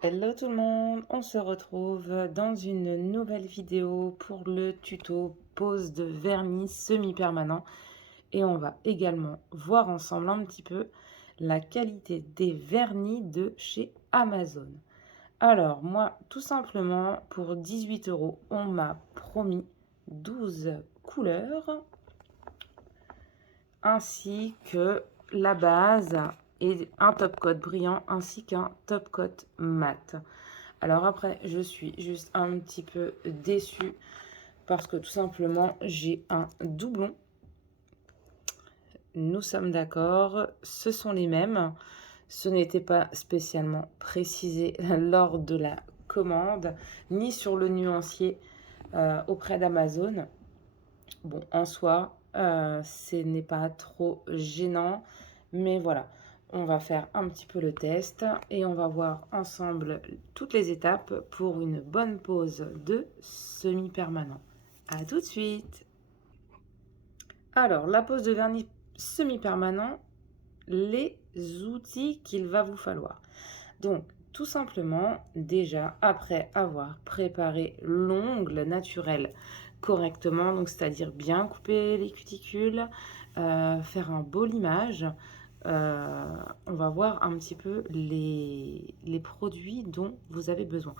Hello tout le monde, on se retrouve dans une nouvelle vidéo pour le tuto pose de vernis semi-permanent et on va également voir ensemble un petit peu la qualité des vernis de chez Amazon. Alors moi tout simplement pour 18 euros on m'a promis 12 couleurs ainsi que la base et un top coat brillant ainsi qu'un top coat mat. Alors après, je suis juste un petit peu déçue parce que tout simplement, j'ai un doublon. Nous sommes d'accord, ce sont les mêmes. Ce n'était pas spécialement précisé lors de la commande, ni sur le nuancier auprès d'Amazon. Bon, en soi, ce n'est pas trop gênant, mais voilà. On va faire un petit peu le test et on va voir ensemble toutes les étapes pour une bonne pose de semi-permanent. A tout de suite. Alors, la pose de vernis semi-permanent, les outils qu'il va vous falloir. Donc, tout simplement, déjà, après avoir préparé l'ongle naturel correctement, donc c'est-à-dire bien couper les cuticules, faire un beau limage, on va voir un petit peu les produits dont vous avez besoin.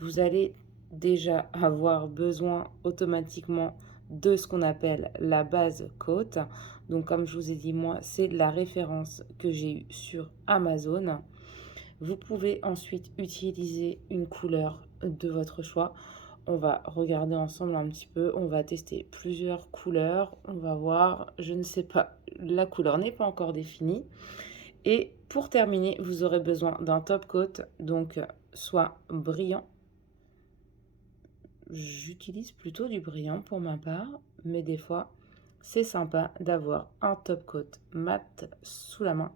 Vous allez déjà avoir besoin automatiquement de ce qu'on appelle la base coat. Donc comme je vous ai dit, moi, c'est la référence que j'ai eue sur Amazon. Vous pouvez ensuite utiliser une couleur de votre choix. On va regarder ensemble un petit peu, on va tester plusieurs couleurs, on va voir, je ne sais pas, la couleur n'est pas encore définie. Et pour terminer, vous aurez besoin d'un top coat, donc soit brillant. J'utilise plutôt du brillant pour ma part, mais des fois, c'est sympa d'avoir un top coat mat sous la main.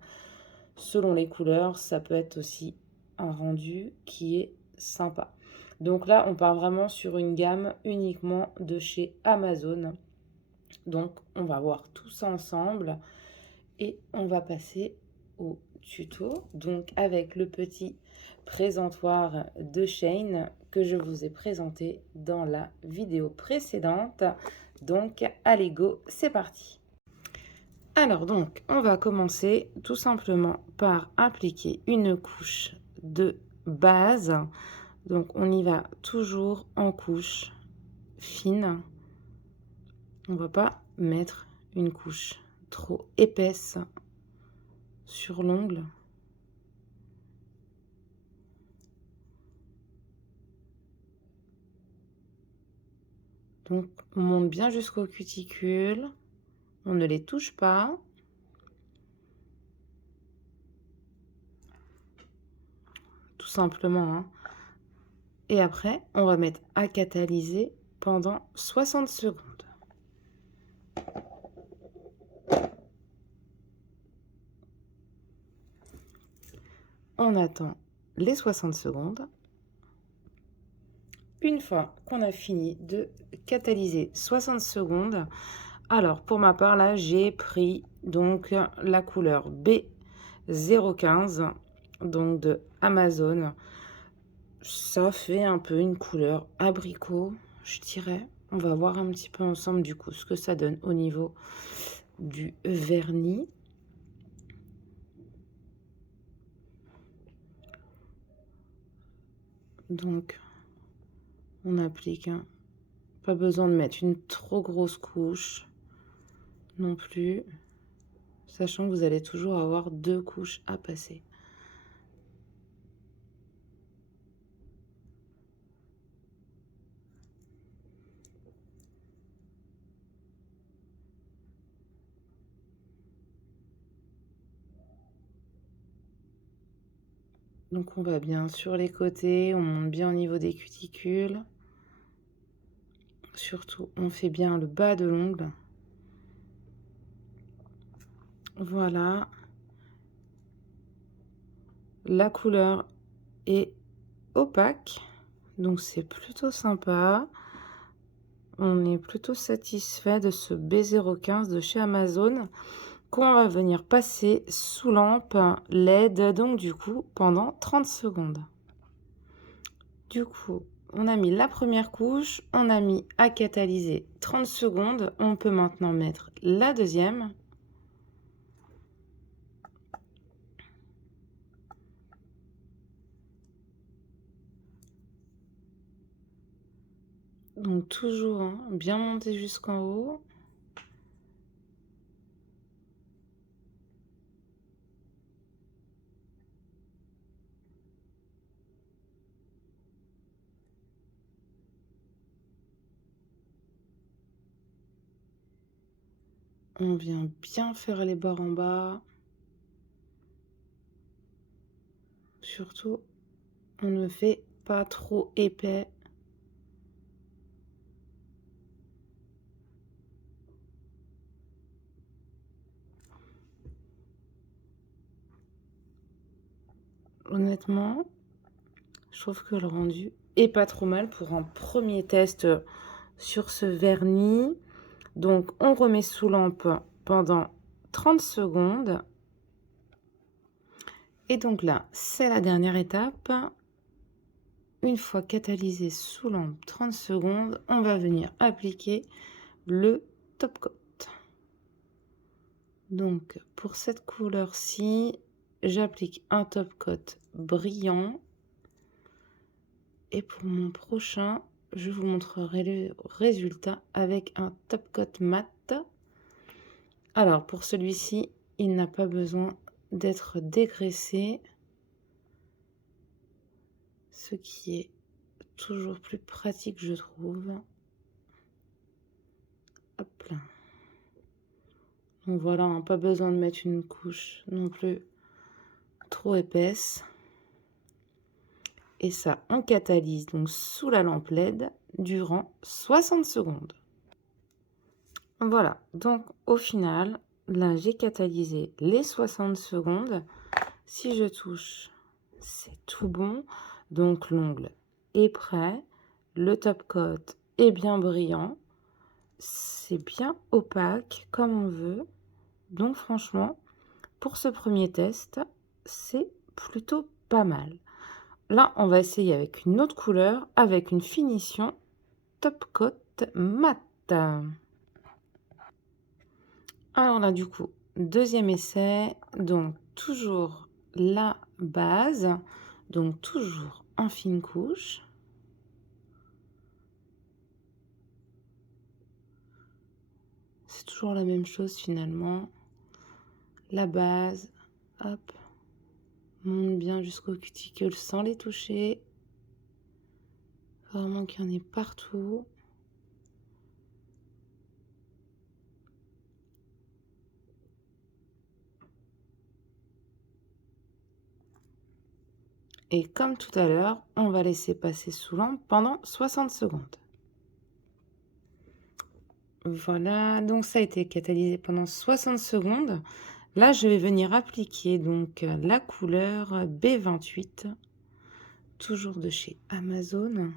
Selon les couleurs, ça peut être aussi un rendu qui est sympa. Donc là, on part vraiment sur une gamme uniquement de chez Amazon. Donc, on va voir tout ça ensemble et on va passer au tuto. Donc, avec le petit présentoir de Shane que je vous ai présenté dans la vidéo précédente. Donc, allez go, c'est parti. Alors donc, on va commencer tout simplement par appliquer une couche de base. Donc, on y va toujours en couche fine. On ne va pas mettre une couche trop épaisse sur l'ongle. Donc, on monte bien jusqu'aux cuticules. On ne les touche pas. Tout simplement. Hein. Et après, on va mettre à catalyser pendant 60 secondes. On attend les 60 secondes. Une fois qu'on a fini de catalyser 60 secondes, alors pour ma part là, j'ai pris donc la couleur B015 donc de Amazon. Ça fait un peu une couleur abricot, je dirais. On va voir un petit peu ensemble du coup ce que ça donne au niveau du vernis. Donc, on applique. Pas besoin de mettre une trop grosse couche non plus, sachant que vous allez toujours avoir 2 couches à passer. Donc on va bien sur les côtés, on monte bien au niveau des cuticules. Surtout, on fait bien le bas de l'ongle. Voilà. La couleur est opaque, donc c'est plutôt sympa. On est plutôt satisfait de ce B015 de chez Amazon qu'on va venir passer sous lampe LED, donc du coup pendant 30 secondes. Du coup, on a mis la première couche, on a mis à catalyser 30 secondes. On peut maintenant mettre la deuxième. Donc toujours hein, bien monter jusqu'en haut. On vient bien faire les bords en bas. Surtout, on ne fait pas trop épais. Honnêtement, je trouve que le rendu est pas trop mal pour un premier test sur ce vernis. Donc, on remet sous lampe pendant 30 secondes. Et donc là, c'est la dernière étape. Une fois catalysé sous lampe 30 secondes, on va venir appliquer le top coat. Donc, pour cette couleur-ci, j'applique un top coat brillant. Et pour mon prochain, je vous montrerai le résultat avec un top coat mat. Alors, pour celui-ci, il n'a pas besoin d'être dégraissé, ce qui est toujours plus pratique, je trouve. Hop là. Donc voilà, hein, pas besoin de mettre une couche non plus trop épaisse. Et ça, on catalyse donc sous la lampe LED durant 60 secondes. Voilà, donc au final, là j'ai catalysé les 60 secondes. Si je touche, c'est tout bon. Donc l'ongle est prêt, le top coat est bien brillant, c'est bien opaque comme on veut. Donc franchement, pour ce premier test, c'est plutôt pas mal. Là, on va essayer avec une autre couleur, avec une finition top coat mat. Alors là, du coup, deuxième essai, donc toujours la base, donc toujours en fine couche. C'est toujours la même chose finalement. La base, hop, monte bien jusqu'au cuticule sans les toucher. Vraiment qu'il y en ait partout. Et comme tout à l'heure, on va laisser passer sous lampe pendant 60 secondes. Voilà, donc ça a été catalysé pendant 60 secondes. Là, je vais venir appliquer donc la couleur B28, toujours de chez Amazon.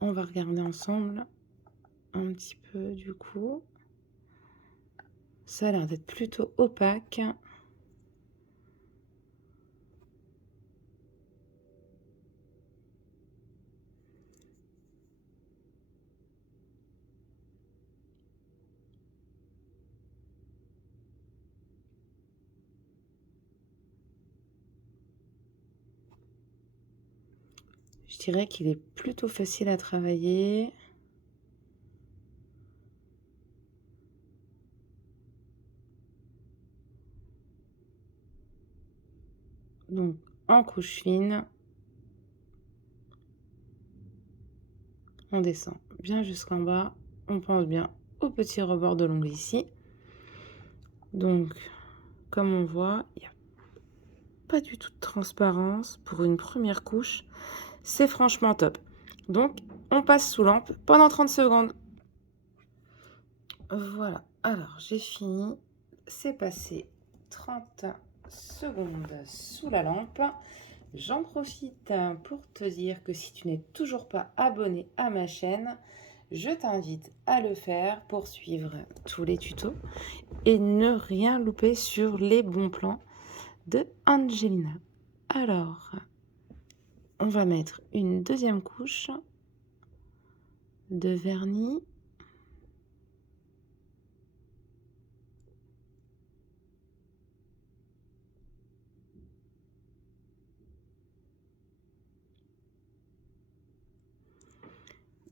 On va regarder ensemble un petit peu du coup. Ça a l'air d'être plutôt opaque. Je dirais qu'il est plutôt facile à travailler. Donc en couche fine, on descend bien jusqu'en bas. On pense bien au petit rebord de l'ongle ici. Donc, comme on voit, il n'y a pas du tout de transparence pour une première couche. C'est franchement top. Donc, on passe sous lampe pendant 30 secondes. Voilà, alors j'ai fini. C'est passé 30 secondes sous la lampe. J'en profite pour te dire que si tu n'es toujours pas abonné à ma chaîne, je t'invite à le faire pour suivre tous les tutos et ne rien louper sur les bons plans de Angelina. Alors, on va mettre une deuxième couche de vernis.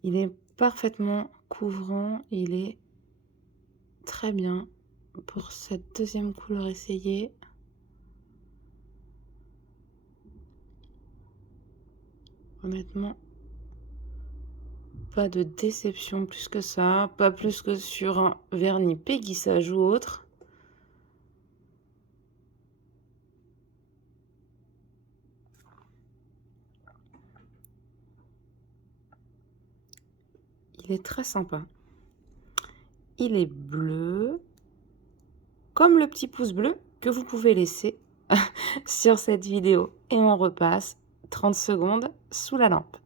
Il est parfaitement couvrant, il est très bien pour cette deuxième couleur essayée. Honnêtement, pas de déception plus que ça, pas plus que sur un vernis Péguissage ou autre. Il est très sympa. Il est bleu, comme le petit pouce bleu que vous pouvez laisser sur cette vidéo. Et on repasse 30 secondes sous la lampe.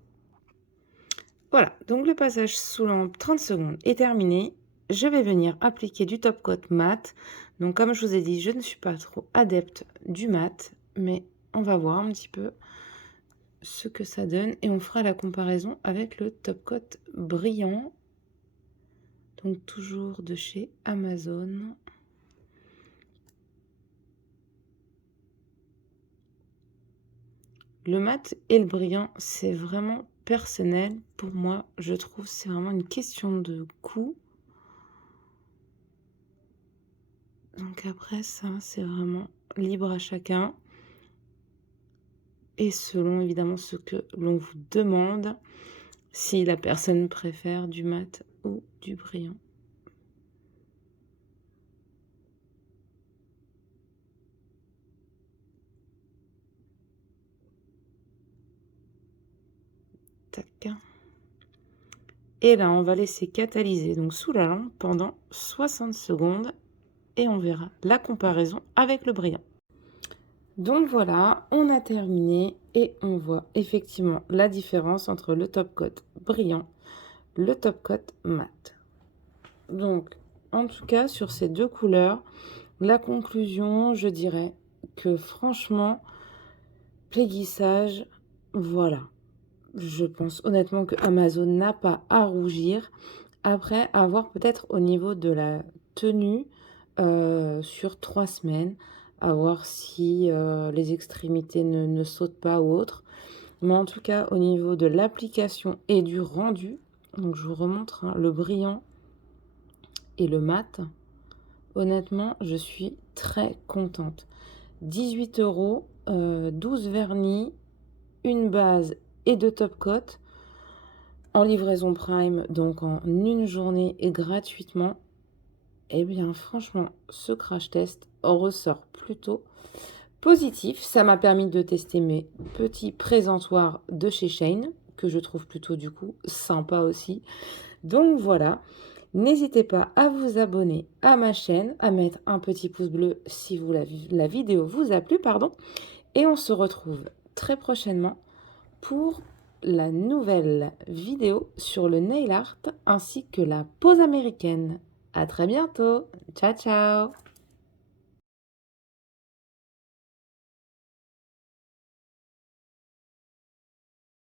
Voilà, donc le passage sous lampe 30 secondes est terminé. Je vais venir appliquer du top coat mat. Donc comme je vous ai dit, je ne suis pas trop adepte du mat, mais on va voir un petit peu ce que ça donne et on fera la comparaison avec le top coat brillant. Donc toujours de chez Amazon. Le mat et le brillant, c'est vraiment personnel. Pour moi, je trouve que c'est vraiment une question de goût. Donc après, ça, c'est vraiment libre à chacun. Et selon évidemment ce que l'on vous demande, si la personne préfère du mat ou du brillant. Tac. Et là, on va laisser catalyser donc sous la lampe pendant 60 secondes et on verra la comparaison avec le brillant. Donc voilà, on a terminé et on voit effectivement la différence entre le top coat brillant, le top coat mat. Donc, en tout cas, sur ces deux couleurs, la conclusion, je dirais que franchement, Péguissage, voilà. Je pense honnêtement que Amazon n'a pas à rougir. Après, à voir peut-être au niveau de la tenue sur 3 semaines, à voir si les extrémités ne sautent pas ou autre. Mais en tout cas, au niveau de l'application et du rendu, donc je vous remontre hein, le brillant et le mat. Honnêtement, je suis très contente. 18 €, 12 vernis, une base et 2 top coat en livraison Prime, donc en une journée et gratuitement. Eh bien, franchement, ce crash test ressort plutôt positif. Ça m'a permis de tester mes petits présentoirs de chez Shein, que je trouve plutôt du coup sympa aussi. Donc voilà, n'hésitez pas à vous abonner à ma chaîne, à mettre un petit pouce bleu si vous la vidéo vous a plu, pardon. Et on se retrouve très prochainement pour la nouvelle vidéo sur le nail art ainsi que la pose américaine. À très bientôt. Ciao, ciao.